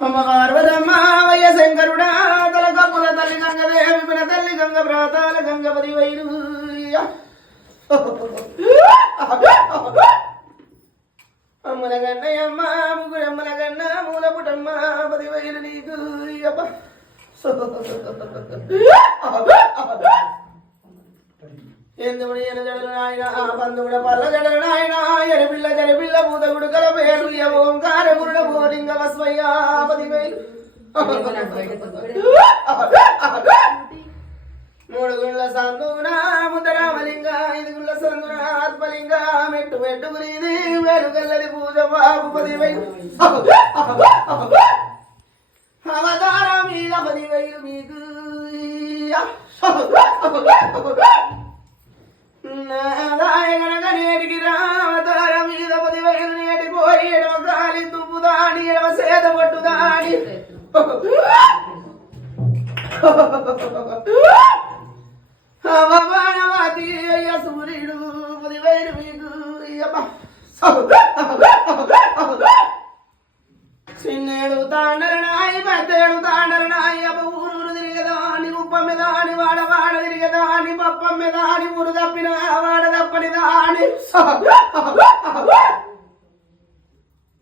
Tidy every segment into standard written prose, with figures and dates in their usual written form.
అమ్మ పార్వతమ్మ వయ్య శంకరుడా తల కప్పుల తల్లి గంగదేవి పిన తల్లి గంగ ప్రాతాల గంగపతి వైరు అమ్మల గన్నయ్యమ్మ ముగ్గురమ్మల గన్న మూల పుటమ్మ పది వైరు నీకు ఎందుకుడు ఎన జడలు నాయన బంధువుడ పల్ల జడలు నాయన ఎరపిల్ల పూతగుడు కల పేరు ఓంకార గురుడ భోలింగ వస్వయ్యా పది వేలు మూడు గుళ్ళ సందున ముదరామలింగ ఐదు గుళ్ళ సందున ఆత్మలింగ మెట్టు మెట్టుకునేది వేరు గల్లది పూజ బాబు పది వేలు అవతార మీద పది వేలు మీకు నేటికి రావతార మీద పది వేలు నేటి పోయి ఎడవ గాలి తుప్పు దాని ఎడవ సేద పట్టు దాని బాణవాతి అయ్య సూర్యుడు పది వేలు మీకు చిన్నేడు తాండరనాయి పెద్దేడు తాండరనాయి అప్ప ఊరు తిరిగదాని ఉప్ప మీద అని వాడ తిరిగదాని పప్ప మీద అని ఊరు తప్పిన వాడ తప్పని దాని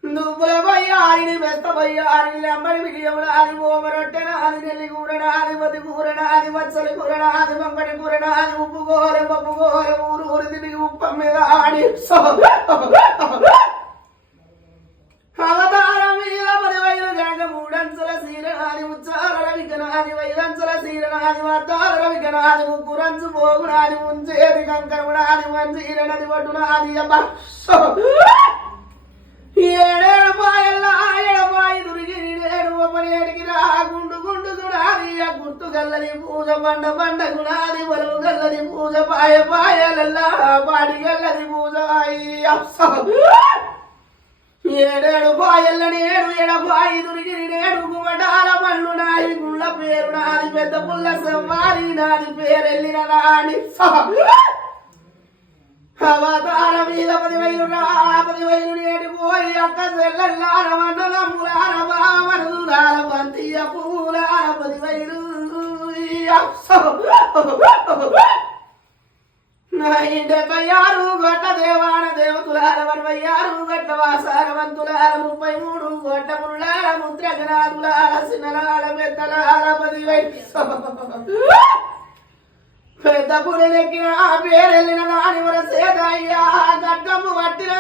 నువ్వుల బయ్యారిని మెత్త బయ్యారిని అమ్మడి బియ్యముడాది ఓమరొట్టెనాది నెల్లి కూరడాది వది కూరడాది వచ్చలి కూరడాది పంపడి కూరడాది ఉప్పు కూర పప్పు కూర ఊరు తిరిగి ఉప్ప మీద ఆడి అవతారం మీద పది వైలు జనక మూడంచుల సీరనాది ఉచ్చారణ విఘనాది వైరంచుల సీరనాది వర్తాల విఘనాది ముగ్గురంచు పోగునాది ముంచేది కంకరునాది మంచీరనది వడ్డునాది అబ్బా ఏడేడు పాయల్లా ఏడపాయి దురిగి ఏడు ఒప్పనేటికి రా గుండు గుండు దుడాది గుర్తు గల్లది పూజ బండ గుణాది బలువు గల్లది పూజ పాయలల్లా పాడి గల్లది పూజ ఏడేడు పాయల్లని ఏడు ఎడపాయి దురిగి ఏడు గుమటాల పండ్లు నాది గుళ్ళ పేరు నాది పెద్ద పుల్ల సవ్వారి నాది పేరెళ్ళిన నాని అవతార మీద పది వైలు నేటి పోయి అక్క చెల్లెల్లార మండలములార బామరులార బంతియ పూలార పది వైలు నా ఇంటి 76 గొట్ట దేవాన దేవతులార 46 గొట్ట వాసారవంతులార 33 గొట్ట ముళ్ళార ముద్రగనాదులార సినలార పెద్దలార పది వైలు పెద్ద పులి లెక్కిన పేరెళ్ళిన నాని వర సేదయ్యా గడ్డము పట్టిన